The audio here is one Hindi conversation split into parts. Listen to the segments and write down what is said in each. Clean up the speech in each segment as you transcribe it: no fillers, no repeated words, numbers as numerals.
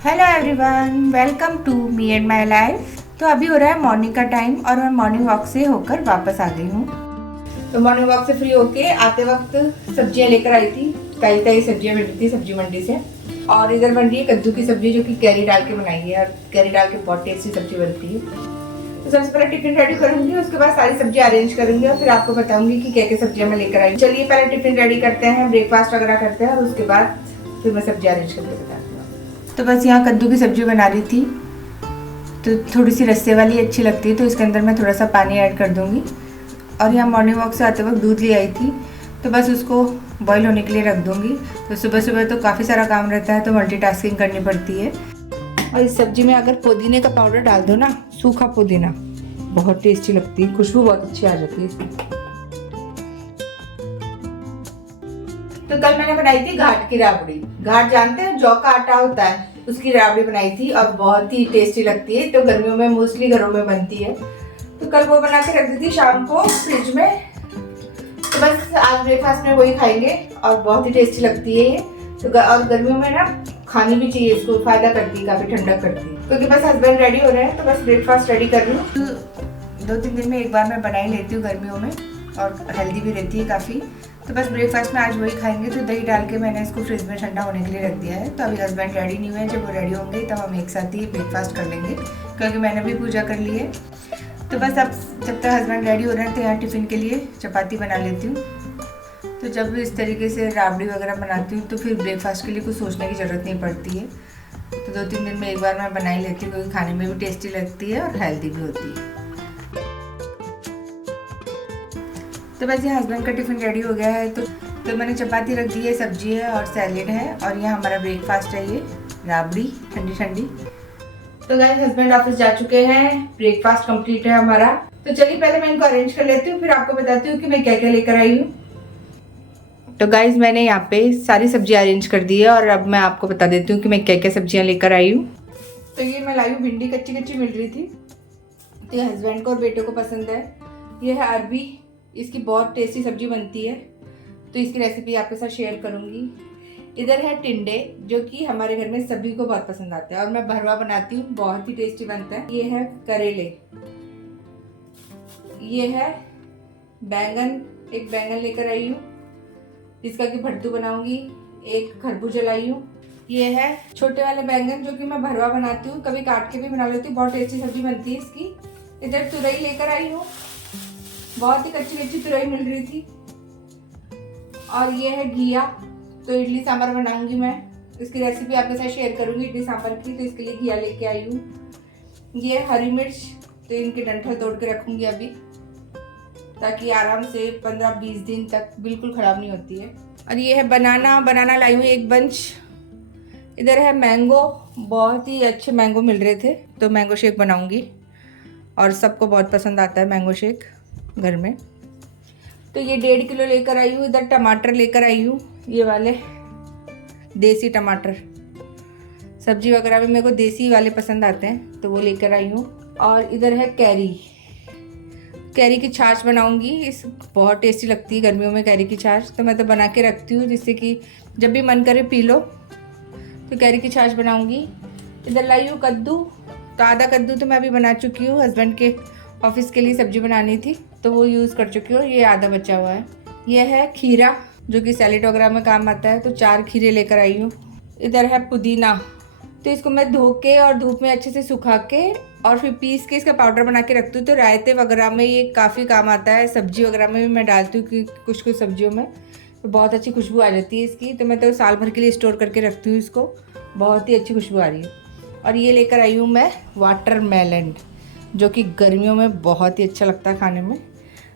Hello everyone, welcome to me and my life. तो अभी हो रहा है मॉर्निंग का टाइम और मैं मॉर्निंग वॉक से होकर वापस आ गई हूँ। तो मॉर्निंग वॉक से फ्री होके आते वक्त सब्जियाँ लेकर आई थी। ताज़ी ताज़ी सब्जियाँ मिल रही थी सब्जी मंडी से। और इधर बन रही है कद्दू की सब्जी, जो कि कैरी डाल के बनाई है और कैरी डाल के बहुत टेस्टी सब्जी बनती है। तो सबसे पहले टिफिन रेडी करूंगी, उसके बाद सारी सब्जियाँ अरेंज करूंगी और फिर आपको बताऊंगी कि क्या क्या सब्जियाँ मैं लेकर आई। चलिए पहले टिफिन रेडी करते हैं, ब्रेकफास्ट वगैरह करते हैं और उसके बाद फिर मैं सब्जी अरेंज करके बताती हूँ। तो बस यहाँ कद्दू की सब्जी बना रही थी, तो थोड़ी सी रस्से वाली अच्छी लगती है, तो इसके अंदर मैं थोड़ा सा पानी ऐड कर दूँगी। और यहाँ मॉर्निंग वॉक से आते वक्त दूध ले आई थी, तो बस उसको बॉईल होने के लिए रख दूँगी। तो सुबह सुबह तो काफ़ी सारा काम रहता है, तो मल्टीटास्किंग करनी पड़ती है। और इस सब्जी में अगर पुदीने का पाउडर डाल दो ना, सूखा पुदीना, बहुत टेस्टी लगती है, खुशबू बहुत अच्छी आ जाती है इसकी। तो कल मैंने बनाई थी घाट की राबड़ी। घाट जानते हैं, जौ का आटा होता है, उसकी राबड़ी बनाई थी और बहुत ही टेस्टी लगती है। तो गर्मियों में मोस्टली घरों में बनती है। तो कल वो बना के रख दी थी शाम को फ्रिज में। तो बस आज ब्रेकफास्ट में वही खाएंगे और बहुत ही टेस्टी लगती है ये। तो और गर्मियों में ना खानी भी चाहिए, इसको फायदा करती है, काफी ठंडक करती है। क्योंकि बस हस्बैंड रेडी हो रहे हैं, तो बस ब्रेकफास्ट रेडी कर रही हूँ। तो 2-3 दिन में एक बार मैं बना ही लेती हूँ गर्मियों में, और हेल्दी भी रहती है काफ़ी। तो बस ब्रेकफास्ट में आज वही खाएंगे। तो दही डाल के मैंने इसको फ्रिज में ठंडा होने के लिए रख दिया है। तो अभी हस्बैंड रेडी नहीं हुए, जब वो रेडी होंगे तब हम एक साथ ही ब्रेकफास्ट कर लेंगे, क्योंकि मैंने भी पूजा कर ली है। तो बस अब जब तक हस्बैंड रेडी हो रहे हैं, तो यहाँ टिफ़िन के लिए चपाती बना लेती हूँ। तो जब इस तरीके से राबड़ी वगैरह बनाती हूँ, तो फिर ब्रेकफास्ट के लिए कुछ सोचने की ज़रूरत नहीं पड़ती है। तो 2-3 दिन में एक बार मैं बना ही लेती हूँ, क्योंकि खाने में भी टेस्टी लगती है और हेल्दी भी होती है। तो बस ये हस्बैंड का टिफ़िन रेडी हो गया है। तो मैंने चपाती रख दी है, सब्जी है और सैलेड है, और ये हमारा ब्रेकफास्ट है, ये राबड़ी ठंडी ठंडी। तो गाइस हस्बैंड ऑफिस जा चुके हैं, ब्रेकफास्ट कंप्लीट है हमारा। तो चलिए पहले मैं इनको अरेंज कर लेती हूँ, फिर आपको बताती हूँ कि मैं क्या क्या लेकर आई हूँ। तो गाइस मैंने यहाँ पे सारी सब्जियाँ अरेंज कर दी है, और अब मैं आपको बता देती हूँ कि मैं क्या क्या सब्जियाँ लेकर आई हूँ। तो ये मैं लाई हूँ, भिंडी कच्ची कच्ची मिल रही थी, तो ये हस्बैंड को और बेटे को पसंद है। ये है अरबी, इसकी बहुत टेस्टी सब्जी बनती है, तो इसकी रेसिपी आपके साथ शेयर करूंगी। इधर है टिंडे, जो कि हमारे घर में सभी को बहुत पसंद आते हैं, और मैं भरवा बनाती हूँ, बहुत ही टेस्टी बनता है। ये है करेले, ये है बैंगन, एक बैंगन लेकर आई हूँ, जिसका कि भट्टू बनाऊंगी। एक खरबूजा लाई हूँ। ये है छोटे वाले बैंगन, जो कि मैं भरवा बनाती हूँ, कभी काट के भी बना लेती हूँ, बहुत टेस्टी सब्जी बनती है इसकी। इधर तुरई लेकर आई हूँ, बहुत ही कच्ची कच्ची तुरई मिल रही थी। और ये है घिया, तो इडली सांभर बनाऊंगी मैं, इसकी रेसिपी आपके साथ शेयर करूंगी इडली सांभर की। तो इसके लिए घिया लेके आई हूँ। ये हरी मिर्च, तो इनके डंठल तोड़ के रखूंगी अभी, ताकि आराम से 15-20 दिन तक बिल्कुल ख़राब नहीं होती है। और ये है बनाना लाई हूँ एक बंच। इधर है मैंगो, बहुत ही अच्छे मैंगो मिल रहे थे, तो मैंगो शेक बनाऊंगी, और सबको बहुत पसंद आता है मैंगो शेक घर में। तो ये 1.5 किलो लेकर आई हूँ। इधर टमाटर लेकर आई हूँ, ये वाले देसी टमाटर, सब्जी वगैरह में मेरे को देसी वाले पसंद आते हैं, तो वो लेकर आई हूँ। और इधर है कैरी की छाछ बनाऊंगी, इस बहुत टेस्टी लगती है गर्मियों में कैरी की छाछ, तो मैं तो बना के रखती हूँ, जिससे कि जब भी मन करे पी लो। तो कैरी की छाछ बनाऊंगी। इधर लाई हूँ कद्दू, तो आधा कद्दू तो मैं अभी बना चुकी हूँ, हस्बैंड के ऑफिस के लिए सब्जी बनानी थी, तो वो यूज़ कर चुकी हूँ, ये आधा बचा हुआ है। ये है खीरा, जो कि सैलेड वगैरह में काम आता है, तो 4 खीरे लेकर आई हूँ। इधर है पुदीना, तो इसको मैं धो के और धूप में अच्छे से सुखा के और फिर पीस के इसका पाउडर बना के रखती हूँ। तो रायते वगैरह में ये काफ़ी काम आता है, सब्जी वगैरह में भी मैं डालती हूँ, कि कुछ सब्जियों में तो बहुत अच्छी खुशबू आ जाती है इसकी। तो मैं तो साल भर के लिए स्टोर करके रखती हूँ इसको, बहुत ही अच्छी खुशबू आ रही है। और ये लेकर आई हूँ मैं वाटरमेलन, जो कि गर्मियों में बहुत ही अच्छा लगता है खाने में,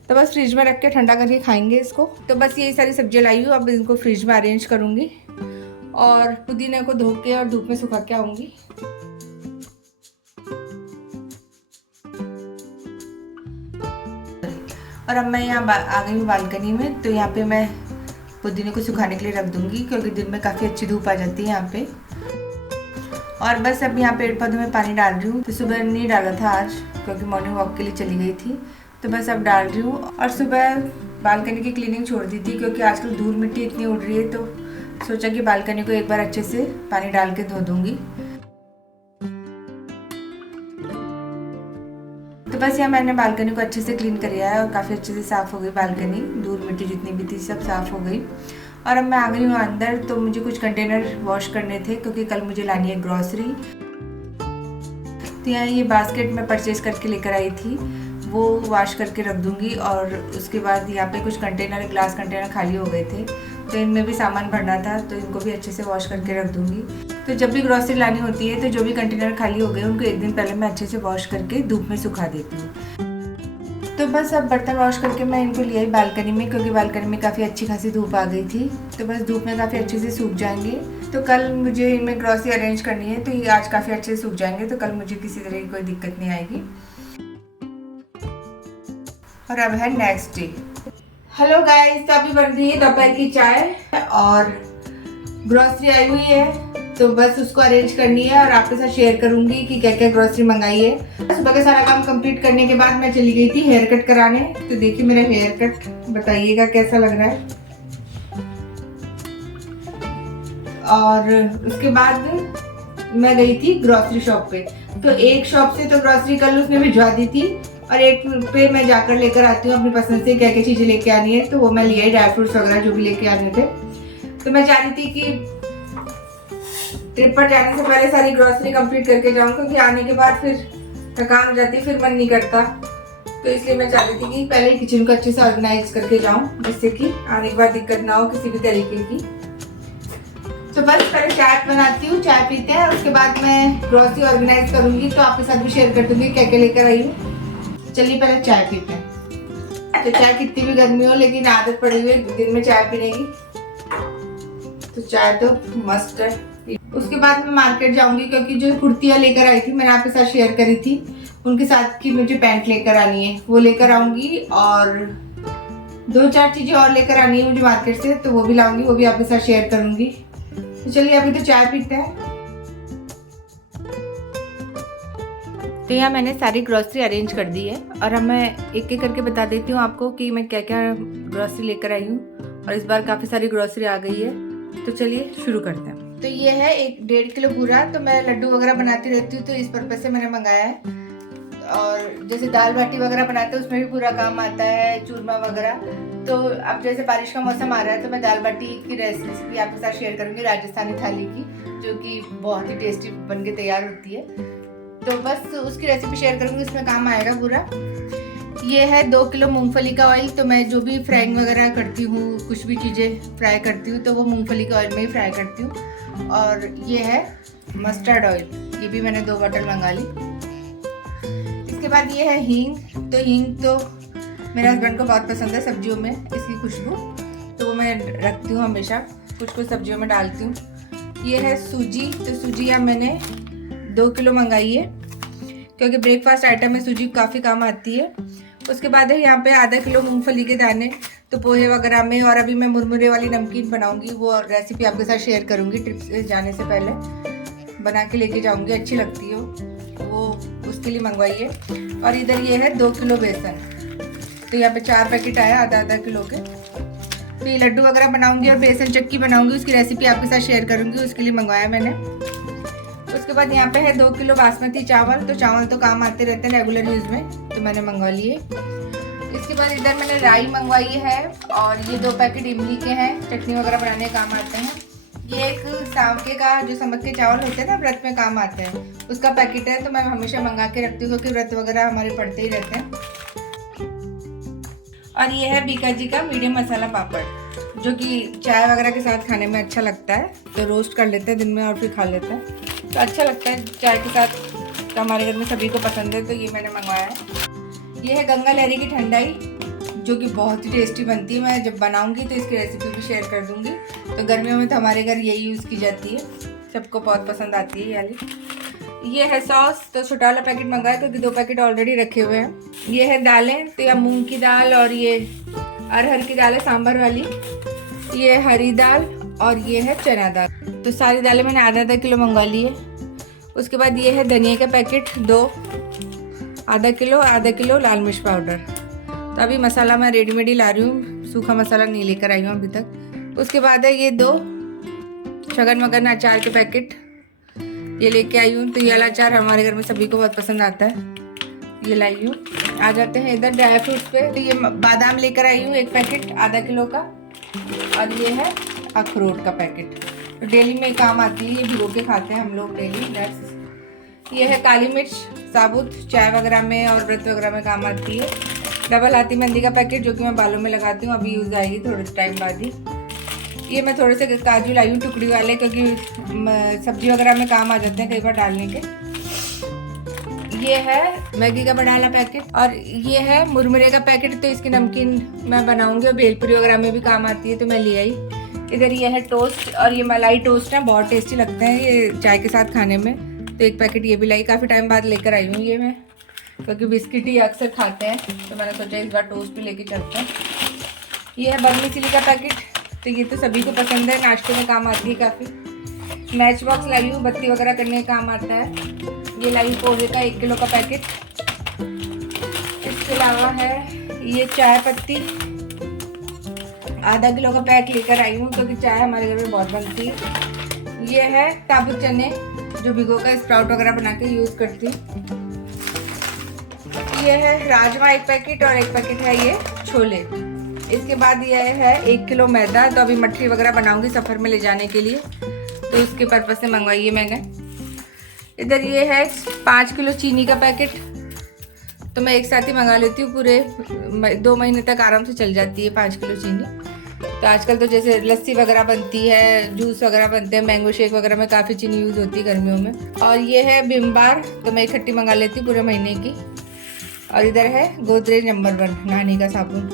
तो बस फ्रिज में रख के ठंडा करके खाएंगे इसको। तो बस यही सारी सब्जियाँ लाई हूँ, अब इनको फ्रिज में अरेंज करूँगी, और पुदीने को धो के और धूप में सुखा के आऊँगी। और अब मैं यहाँ आ गई हूँ बालकनी में, तो यहाँ पे मैं पुदीने को सुखाने के लिए रख दूँगी, क्योंकि दिन में काफ़ी अच्छी धूप आ जाती है यहाँ पे। और बस अब यहाँ पेड़ पौधों में पानी डाल रही हूँ। तो सुबह नहीं डाला था आज, क्योंकि मॉर्निंग वॉक के लिए चली गई थी, तो बस अब डाल रही हूँ। और सुबह बालकनी की क्लीनिंग छोड़ दी थी, क्योंकि आजकल धूल मिट्टी इतनी उड़ रही है, तो सोचा कि बालकनी को एक बार अच्छे से पानी डाल के धो दूँगी। तो बस यहाँ मैंने बालकनी को अच्छे से क्लीन कर लिया है और काफ़ी अच्छे से साफ़ हो गई बालकनी, धूल मिट्टी जितनी भी थी सब साफ़ हो गई। और अब मैं आ गई हूँ अंदर। तो मुझे कुछ कंटेनर वॉश करने थे क्योंकि कल मुझे लानी है ग्रॉसरी। तो यहाँ ये बास्केट मैं परचेज़ करके लेकर आई थी, वो वॉश करके रख दूँगी। और उसके बाद यहाँ पे कुछ कंटेनर, ग्लास कंटेनर खाली हो गए थे, तो इनमें भी सामान भरना था, तो इनको भी अच्छे से वॉश करके रख दूँगी। तो जब भी ग्रॉसरी लानी होती है तो जो भी कंटेनर खाली हो गए उनको एक दिन पहले मैं अच्छे से वॉश करके धूप में सुखा देती हूँ। तो बस अब बर्तन वॉश करके मैं इनको ले आई बालकनी में, क्योंकि बालकनी में काफ़ी अच्छी खासी धूप आ गई थी। तो बस धूप में काफ़ी अच्छे से सूख जाएंगे। तो कल मुझे इनमें ग्रॉसरी अरेंज करनी है, तो ये आज काफ़ी अच्छे से सूख जाएंगे, तो कल मुझे किसी तरह की कोई दिक्कत नहीं आएगी। और अब है नेक्स्ट डे। हेलो गाइस, तो अभी बन रही है दोपहर की चाय और ग्रॉसरी आई हुई है, तो बस उसको अरेंज करनी है और आपके साथ शेयर करूंगी कि क्या क्या ग्रॉसरी मंगाई है। सुबह का सारा काम कंप्लीट करने के बाद मैं चली गई थी हेयर कट कराने। तो देखिए मेरा हेयर कट, बताइएगा कैसा लग रहा है। और उसके बाद मैं गई थी ग्रॉसरी शॉप पे। तो एक शॉप से तो ग्रॉसरी कल उसने भिजवा दी थी और एक पे मैं जाकर लेकर आती हूँ अपनी पसंद से क्या क्या चीजें लेके आनी है। तो वो मैं लिए ड्राई फ्रूट्स वगैरह जो भी लेके आने थे। तो मैं चाह रही थी कि ट्रिप पर जाने से पहले सारी ग्रॉसरी कंप्लीट करके जाऊं, क्योंकि आने के बाद फिर थकान हो जाती है, फिर मन नहीं करता। तो इसलिए मैं चाह रही थी कि पहले किचन को अच्छे से ऑर्गेनाइज करके जाऊं, जिससे कि आने के बाद दिक्कत ना हो किसी भी तरीके की। तो बस पहले चाय बनाती हूँ, चाय पीते हैं, उसके बाद मैं ग्रॉसरी ऑर्गेनाइज करूंगी, तो आपके साथ भी शेयर कर दूंगी क्या क्या लेकर आई हूँ। चलिए पहले चाय पीते हैं। तो चाय कितनी भी गर्मी हो, लेकिन आदत पड़ी हुई है दिन में चाय पीने की, तो चाय तो मस्ट है। उसके बाद मैं मार्केट जाऊंगी, क्योंकि जो कुर्तियाँ लेकर आई थी मैंने आपके साथ शेयर करी थी, उनके साथ की मुझे पैंट लेकर आनी है, वो लेकर आऊंगी। और 2-4 चीजें और लेकर आनी है मुझे मार्केट से, तो वो भी लाऊंगी, वो भी आपके साथ शेयर करूंगी। तो चलिए अभी तो चाय पीते हैं। तो यहाँ मैंने सारी ग्रॉसरी अरेंज कर दी है और अब मैं एक एक करके बता देती हूँ आपको कि मैं क्या क्या ग्रॉसरी लेकर आई हूँ। और इस बार काफ़ी सारी ग्रॉसरी आ गई है, तो चलिए शुरू करते हैं। तो ये है 1-1.5 किलो बूरा। तो मैं लड्डू वगैरह बनाती रहती हूँ, तो इस पर्पज से मैंने मंगाया है। और जैसे दाल बाटी वगैरह बनाते हैं उसमें भी पूरा काम आता है, चूरमा वगैरह। तो अब जैसे बारिश का मौसम आ रहा है, तो मैं दाल बाटी की रेसिपी आपके साथ शेयर करूँगी, राजस्थानी थाली की, जो कि बहुत ही टेस्टी बन के तैयार होती है। तो बस उसकी रेसिपी शेयर करूँगी, उसमें काम आएगा पूरा। ये है 2 किलो मूंगफली का ऑयल। तो मैं जो भी फ्राइंग वगैरह करती हूँ, कुछ भी चीज़ें फ्राई करती हूँ, तो वो मूंगफली के ऑयल में ही फ्राई करती हूँ। और ये है मस्टर्ड ऑयल, ये भी मैंने 2 बॉटल मंगा ली। इसके बाद ये है हींग। तो हींग तो मेरे हस्बैंड को बहुत पसंद है सब्जियों में, इसकी खुशबू, तो वो मैं रखती हूँ हमेशा, कुछ सब्जियों में डालती हूँ। ये है सूजी। तो सूजी अब मैंने 2 किलो मंगाई है, क्योंकि ब्रेकफास्ट आइटम में सूजी काफ़ी काम आती है। उसके बाद है यहाँ पे आधा किलो मूंगफली के दाने, तो पोहे वगैरह में। और अभी मैं मुरमुरे वाली नमकीन बनाऊंगी, वो रेसिपी आपके साथ शेयर करूंगी। ट्रिप से जाने से पहले बना के लेके जाऊंगी, अच्छी लगती हो वो, उसके लिए मंगवाई है। और इधर ये है 2 किलो बेसन। तो यहाँ पे 4 पैकेट आया आधा किलो के। तो ये लड्डू वगैरह बनाऊंगी और बेसन चक्की बनाऊंगी, उसकी रेसिपी आपके साथ शेयर करूंगी, उसके लिए मंगवाया मैंने। उसके बाद यहाँ पे है 2 किलो बासमती चावल। तो चावल तो काम आते रहते हैं रेगुलर यूज में, तो मैंने मंगवा लिए। इसके बाद इधर मैंने राई मंगवाई है, और ये 2 पैकेट इमली के हैं, चटनी वगैरह बनाने काम आते हैं। ये एक सांवके का जो समक के चावल होते हैं ना, व्रत में काम आते हैं, उसका पैकेट है। तो मैं हमेशा मंगा के रखती हूँ, क्योंकि व्रत वगैरह हमारे पड़ते ही रहते हैं। और ये है बीका जी का मीडियम मसाला पापड़, जो कि चाय वगैरह के साथ खाने में अच्छा लगता है। तो रोस्ट कर लेते हैं दिन में और फिर खा लेते हैं, तो अच्छा लगता है चाय के साथ, तो हमारे घर में सभी को पसंद है, तो ये मैंने मंगवाया है। ये है गंगा लहरी की ठंडाई, जो कि बहुत ही टेस्टी बनती है। मैं जब बनाऊंगी तो इसकी रेसिपी भी शेयर कर दूंगी। तो गर्मियों में तो हमारे घर यही यूज़ की जाती है, सबको बहुत पसंद आती है ये वाली। ये है सॉस। तो छोटा वाला पैकेट मंगाया, क्योंकि 2 पैकेट ऑलरेडी रखे हुए हैं। ये है दालें। तो यह मूँग की दाल और ये अरहर की दाल है सांभर वाली, ये हरी दाल, और ये है चना दाल। तो सारी दालें मैंने आधा किलो मंगवा ली है। उसके बाद ये है धनिया का पैकेट 2, आधा किलो लाल मिर्च पाउडर। तो अभी मसाला मैं रेडीमेड ही ला रही हूँ, सूखा मसाला नहीं लेकर आई हूँ अभी तक। उसके बाद है ये 2 शगन मगन अचार के पैकेट, ये लेके आई हूँ। तो ये वाला अचार हमारे घर में सभी को बहुत पसंद आता है। ये लाई हूँ। आ जाते हैं इधर ड्राई फ्रूट्स पे। तो ये बादाम लेकर आई हूँ 1 पैकेट आधा किलो का, और ये है अखरोट का पैकेट। तो डेली में काम आती है, ये भिगो के खाते हैं हम लोग डेली नट्स। ये है काली मिर्च साबुत, चाय वगैरह में और व्रत वगैरह में काम आती है। डबल हाथी मेहंदी का पैकेट जो कि मैं बालों में लगाती हूँ, अभी यूज़ आएगी थोड़े टाइम बाद ही। ये मैं थोड़े से काजू लाई हूँ टुकड़ी वाले, क्योंकि सब्जी वगैरह में काम आ जाते हैं कई बार डालने के। ये है मैगी का बड़ा वाला पैकेट, और ये है मुरमुरे का पैकेट। तो इसकी नमकीन मैं बनाऊंगी और भेलपुरी वगैरह में भी काम आती है, तो मैं ले आई। इधर ये है टोस्ट, और ये मलाई टोस्ट है, बहुत टेस्टी लगते हैं ये चाय के साथ खाने में। तो 1 पैकेट ये भी लाई, काफ़ी टाइम बाद लेकर आई हूँ ये मैं, क्योंकि बिस्किट ही अक्सर खाते हैं, तो मैंने सोचा इस बार टोस्ट भी लेके चलते हैं। ये है बर्मी चिली का पैकेट, तो ये तो सभी को पसंद है, नाश्ते में काम आती है काफ़ी। मैच बॉक्स लाई हूँ, बत्ती वगैरह करने का काम आता है। ये लाई हूँ पोहे का 1 किलो का पैकेट। इसके अलावा है ये चाय पत्ती आधा किलो का पैक लेकर आई हूँ, क्योंकि चाय हमारे घर में बहुत बनती है। ये है साबुत चने जो भिगो कर स्प्राउट वगैरह बना के यूज़ करती हूँ। ये है राजमा 1 पैकेट, और 1 पैकेट है ये छोले। इसके बाद ये है 1 किलो मैदा, तो अभी मठरी वगैरह बनाऊंगी सफ़र में ले जाने के लिए, तो उसके पर्पज़ से मंगवाई है मैंने। इधर ये है 5 किलो चीनी का पैकेट, तो मैं एक साथ ही मंगा लेती हूँ, पूरे 2 महीने तक आराम से चल जाती है 5 किलो चीनी। तो आजकल तो जैसे लस्सी वगैरह बनती है, जूस वगैरह बनते हैं, मैंगो शेक वगैरह में काफ़ी चीनी यूज़ होती है गर्मियों में। और ये है विम बार, तो मैं इकट्ठी मंगा लेती हूँ पूरे महीने की। और इधर है गोदरेज नंबर 1 नहाने का साबुन,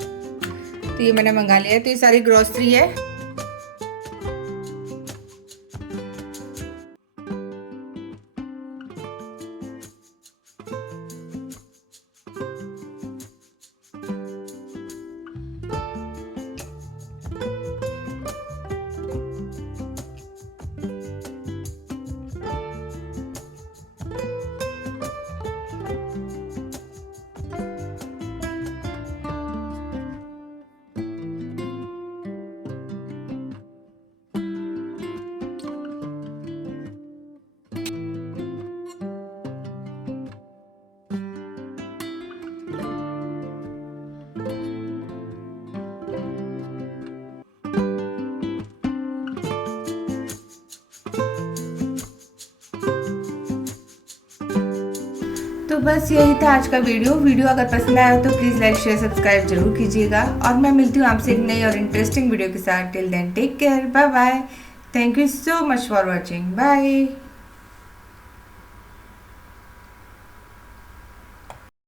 तो ये मैंने मंगा लिया है। तो ये सारी ग्रोसरी है। तो बस यही था आज का वीडियो अगर पसंद आया हो तो प्लीज़ लाइक शेयर सब्सक्राइब जरूर कीजिएगा, और मैं मिलती हूँ आपसे एक नई और इंटरेस्टिंग वीडियो के साथ। Till then take care, bye bye, thank you so much for watching, bye.